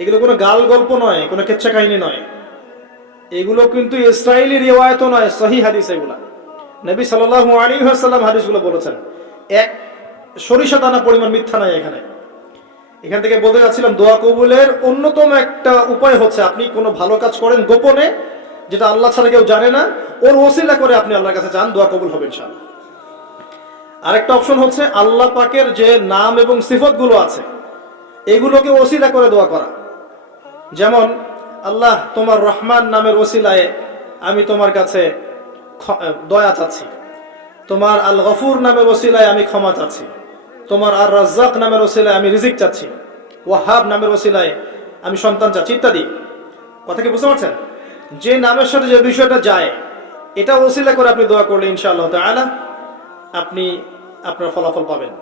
এগুলো কোনো গাল গল্প নয়, কোনো কেচ্ছা কাহিনী নয়, এগুলো কিন্তু ইসরায়েলি রিওয়ায়াতও নয়, সহিহ হাদিস এগুলা। নবী সাল্লাল্লাহু আলাইহি ওয়াসাল্লাম হাদিসগুলো বলেছেন, এক সরিষা দানা পরিমাণ মিথ্যা নাই এখানে। এখান থেকে বলতে যাচ্ছিলাম, দোয়া কবুলের অন্যতম একটা উপায় হচ্ছে আপনি কোনো ভালো কাজ করেন গোপনে, যেটা আল্লাহ ছাড়া কেউ জানে না, ওর ওসিলা করে আপনি আল্লাহর কাছে চান, দোয়া কবুল হবে ইনশাআল্লাহ। আরেকটা অপশন হচ্ছে আল্লাহ পাকের যে নাম এবং সিফতগুলো আছে এগুলোকে ওসিলা করে দোয়া করা। যেমন, আল্লাহ তোমার রহমান নামের ওসিলায় আমি তোমার কাছে দয়া চাচ্ছি, তোমার আল গফুর নামের ওসিলায় আমি ক্ষমা চাচ্ছি, তোমার আর রাজ্জাক নামের ওসিলায় আমি রিজিক চাচ্ছি, ওয়াহাব নামের ওসিলায় আমি সন্তান চাচ্ছি, ইত্যাদি। কথা কি বুঝতে পারছেন? যে নামের সাথে যে বিষয়টা যায় এটা ওসিলা করে আপনি দোয়া করলে ইনশাআল্লাহ তাআলা আপনি আপনার ফলাফল পাবেন।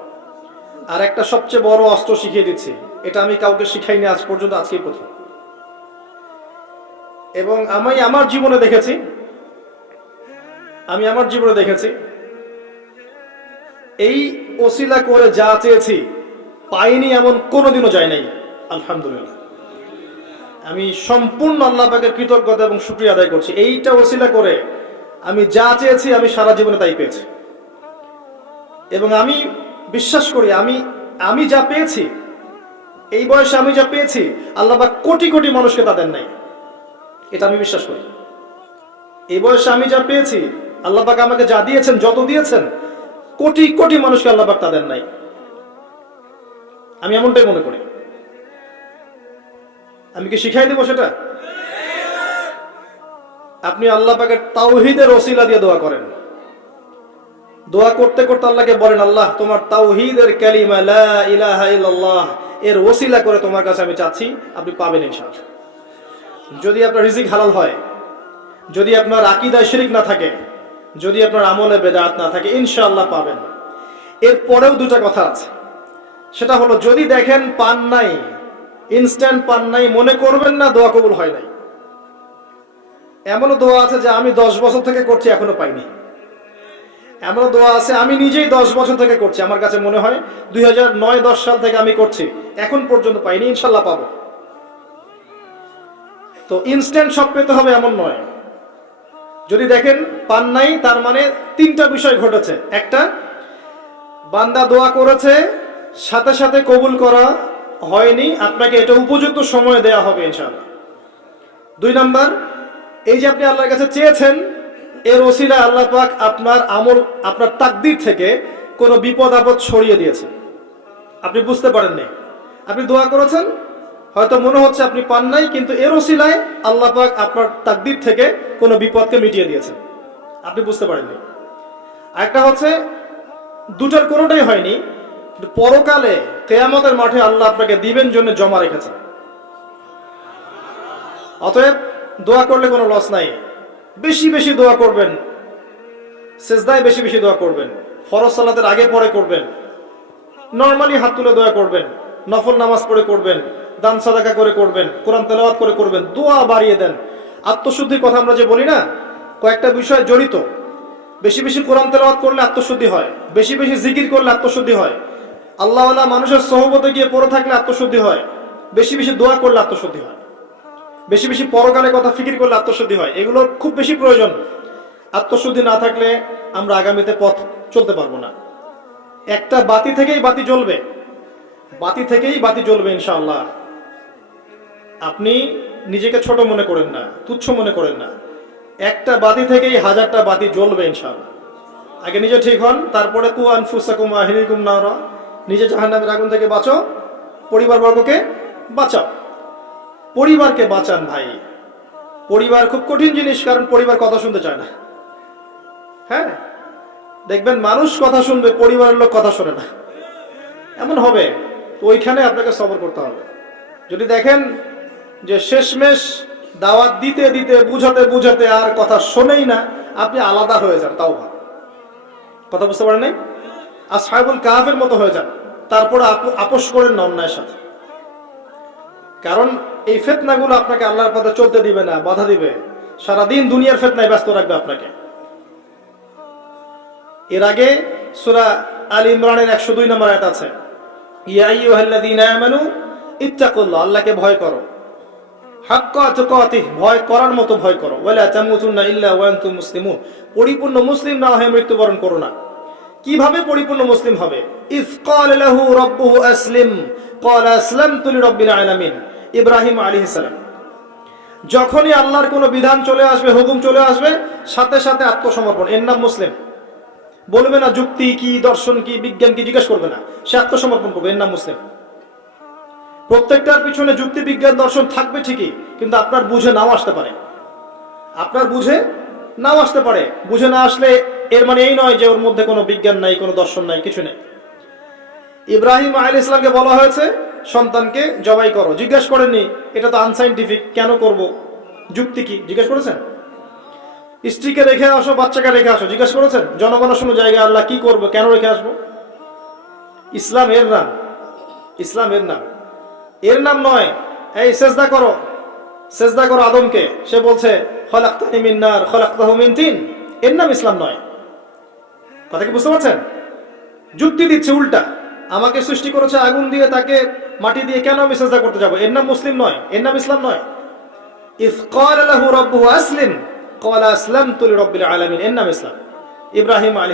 আর একটা সবচেয়ে বড় অস্ত্র শিখিয়ে দিচ্ছি, এটা আমি কাউকে শিখাইনি আজ পর্যন্ত, আজকেই প্রথম। এবং আমি আমার জীবনে দেখেছি এই ওসিলা করে যা চেয়েছি পাইনি এমন কোনোদিনও যায় নাই, আলহামদুলিল্লাহ। আমি সম্পূর্ণ আল্লাহ পাকের কৃতজ্ঞতা এবং শুকরিয়া আদায় করছি। এইটা ওসিলা করে আমি যা চেয়েছি আমি সারা জীবনে তাই পেয়েছি। এবং আমি বিশ্বাস করি আমি যা পেয়েছি, এই বয়সে আমি যা পেয়েছি আল্লাহ পাক কোটি কোটি মানুষকে তা দেন নাই, এটা আমি বিশ্বাস করি। এই বয়সে আমি যা পেয়েছি আল্লাহ পাক আমাকে যা দিয়েছেন, যত দিয়েছেন, কোটি কোটি মানুষকে আল্লাহ পাক তা দেন নাই, আমি এমনটাই মনে করি। আমি কি শিখাই দেব সেটা? আপনি আল্লাহ পাকের তাওহীদের ওসিলা দিয়ে দোয়া করেন। দোয়া করতে করতে আল্লাহকে বলেন, আল্লাহ তোমার তাওহীদের কালিমা লা ইলাহা ইল্লাল্লাহ এর ওসিলা করে তোমার কাছে আমি চাচ্ছি, আপনি পাবেন ইনশাআল্লাহ। যদি আপনার রিজিক হালাল হয়, যদি আপনার আকীদায় শিরক না থাকে, যদি আপনার আমলে বেদাত না থাকে, ইনশাআল্লাহ পাবেন। এর পরেও দুটো কথা আছে, সেটা হলো যদি দেখেন পান নাই, ইনস্ট্যান্ট পান নাই, মনে করবেন না দোয়া কবুল হয় নাই। এমনও দোয়া আছে যে আমি 10 বছর থেকে করছি এখনো পাইনি। এমনও দোয়া আছে আমি নিজেই 10 বছর থেকে করছি, আমার কাছে মনে হয় 2009-10 সাল থেকে আমি করছি, এখন পর্যন্ত পাইনি, ইনশাআল্লাহ পাবো। তো ইনস্ট্যান্ট সব পেতে হবে এমন নয়। যদি দেখেন পান নাই, তার মানে তিনটা বিষয় ঘটেছে। একটা, বান্দা দোয়া করেছে, সাথে সাথে কবুল করা হয়নি, আপনাকে এটা উপযুক্ত সময় দেয়া হবে ইনশাআল্লাহ। 2 নাম্বার, এই যে আপনি আল্লাহর কাছে চেয়েছেন, এর ওসিলা আল্লাহ পাক আপনার আমল, আপনার তাকদীর থেকে কোনো বিপদ আপদ সরিয়ে দিয়েছেন, আপনি বুঝতে পারেননি। আপনি দোয়া করেছেন, হয়তো মনে হচ্ছে আপনি পান নাই, কিন্তু এর ওসিলায় আল্লাহ পাক আপনার তাকদীর থেকে কোনো বিপদকে মিটিয়ে দিয়েছেন, আপনি বুঝতে পারেননি। আরেকটা হচ্ছে দুটার কোনোটাই হয়নি, কিন্তু পরকালে কিয়ামতের মাঠে আল্লাহ আপনাকে দিবেন জন্য জমা রেখেছেন। অতএব দোয়া করলে কোনো লস নাই। বেশি বেশি দোয়া করবেন, সিজদায় বেশি বেশি দোয়া করবেন, ফরজ সালাতের আগে পরে করবেন, নরমালি হাত তুলে দোয়া করবেন, নফল নামাজ পড়ে করবেন, দান সাদাকা করে করবেন, কোরআন তেলাওয়াত করে করবেন, দোয়া বাড়িয়ে দেন। আত্মশুদ্ধির কথা আমরা যে বলি না, কয়েকটা বিষয় জড়িত। বেশি বেশি কোরআন তেলাওয়াত করলে আত্মশুদ্ধি হয়, বেশি বেশি জিকির করলে আত্মশুদ্ধি হয়, আল্লাহওয়ালা মানুষের সহবতে গিয়ে পড়ে থাকলে আত্মশুদ্ধি হয়, বেশি বেশি দোয়া করলে আত্মশুদ্ধি হয়, বেশি বেশি পরকালের কথা ফিকির করলে আত্মশুদ্ধি হয়। এগুলোর খুব বেশি প্রয়োজন। আত্মশুদ্ধি না থাকলে আমরা আগামীতে পথ চলতে পারবো না। একটা বাতি থেকেই বাতি জ্বলবে, বাতি থেকেই বাতি জ্বলবে ইনশাআল্লাহ। আপনি নিজেকে ছোট মনে করেন না, তুচ্ছ মনে করেন না, একটা বাতি থেকেই 1000টা বাতি জ্বলবে ইনশাআল্লাহ। আগে নিজে ঠিক হন, তারপরে কু আনফুসাকুম আহলিকুম নারা, নিজে জাহান্নামের আগুন থেকে বাঁচো, পরিবারবর্গকে বাঁচাও। পরিবারকে বাঁচান ভাই। পরিবার খুব কঠিন জিনিস, কারণ পরিবার কথা শুনতে চায় না। হ্যাঁ, দেখবেন মানুষ কথা শুনবে, পরিবারের লোক কথা শোনে না, এমন হবে। তো ওইখানে আপনাকে সবর করতে হবে। যদি দেখেন যে শেষমেশ দাওয়াত দিতে দিতে বুঝাতে বুঝাতে আর কথা শোনেই না, আপনি আলাদা হয়ে যান, তাও ভালো। কথা বুঝতে পারেন নাই? আসহাবুল কাহাফের মতো হয়ে যান, তারপরে আপোষ করেন না অন্যায়ের সাথে। কারণ এই ফিতনাগুলো আপনাকে আল্লাহর পথে চলতে দিবে না, বাধা দিবে, সারাদিন দুনিয়ার ফিতনায় ব্যস্ত রাখবে আপনাকে। এর আগে সূরা আল ইমরানের 102 নম্বর আয়াত আছে, ইয়া আইয়ুহাল্লাযীনা আমানু ইত্তাকুল্লাহ, আল্লাহকে ভয় করো, হাক্কা তুকাতিহ, ভয় করার মতো ভয় করো, ওয়ালা তামুতুন্না ইল্লা ওয়া আনতুম মুসলিমুন, পরিপূর্ণ মুসলিম না হয়ে মৃত্যুবরণ করো না। কিভাবে পরিপূর্ণ মুসলিম হবে? ইয ক্বালা লাহু রাব্বুহু আসলিম ক্বালা আসলামতু লিরাব্বিল আলামিন, ইব্রাহিম আলাইহিস সালাম যখনই আল্লাহর কোনো বিধান চলে আসবে, হুকুম চলে আসবে, সাথে সাথে আত্মসমর্পণ, এর নাম মুসলিম। বলবে না যুক্তি কি, দর্শন কি, বিজ্ঞান কি, জিজ্ঞেস করবে না, সে আত্মসমর্পণ করবে, এর নাম মুসলিম। প্রত্যেকটার পিছনে যুক্তি, বিজ্ঞান, দর্শন থাকবে ঠিকই, কিন্তু আপনার বুঝে নাও আসতে পারে, আপনার বুঝে নাও আসতে পারে। বুঝে না আসলে এর মানে এই নয় যে ওর মধ্যে কোনো বিজ্ঞান নাই, কোনো দর্শন নাই, কিছু নেই। ইব্রাহিম আলাইহিস সালামকে বলা হয়েছে সন্তানকে জবাই করো, জিজ্ঞেস করেননি এটা তো আনসাইন্টিফিক, কেন করব, যুক্তি কি, জিজ্ঞেস করেছেন? স্ত্রীকে রেখে আসো, বাচ্চাকে রেখে আসো, জিজ্ঞেস করেছেন? জনগণশূন্য জায়গায় আল্লাহ কি করবো, কেন রেখে আসবো? ইসলাম এর নাম, ইসলাম এর নাম, এর নাম নয় এই সেজদা করো, সেজদা করো আদমকে, সে বলছে খলাকতানি মিন নার খলাকতাহু মিন তিন, এর নাম ইসলাম নয়। কথা কি বুঝতে পারছেন? যুক্তি দিচ্ছে উল্টা, আমাকে সৃষ্টি করেছে আগুন দিয়ে, তাকে মাটি দিয়ে, কেন আমি সেজদা করতে যাবো? এর নাম মুসলিম নয়, এর নাম ইসলাম নয়। ইয ক্বালা লাহু রাব্বুহু আসলিম ক্বালা আসলামতু লিরাব্বিল আলামিন, এর নাম ইসলাম। ইব্রাহিম আলাইহিস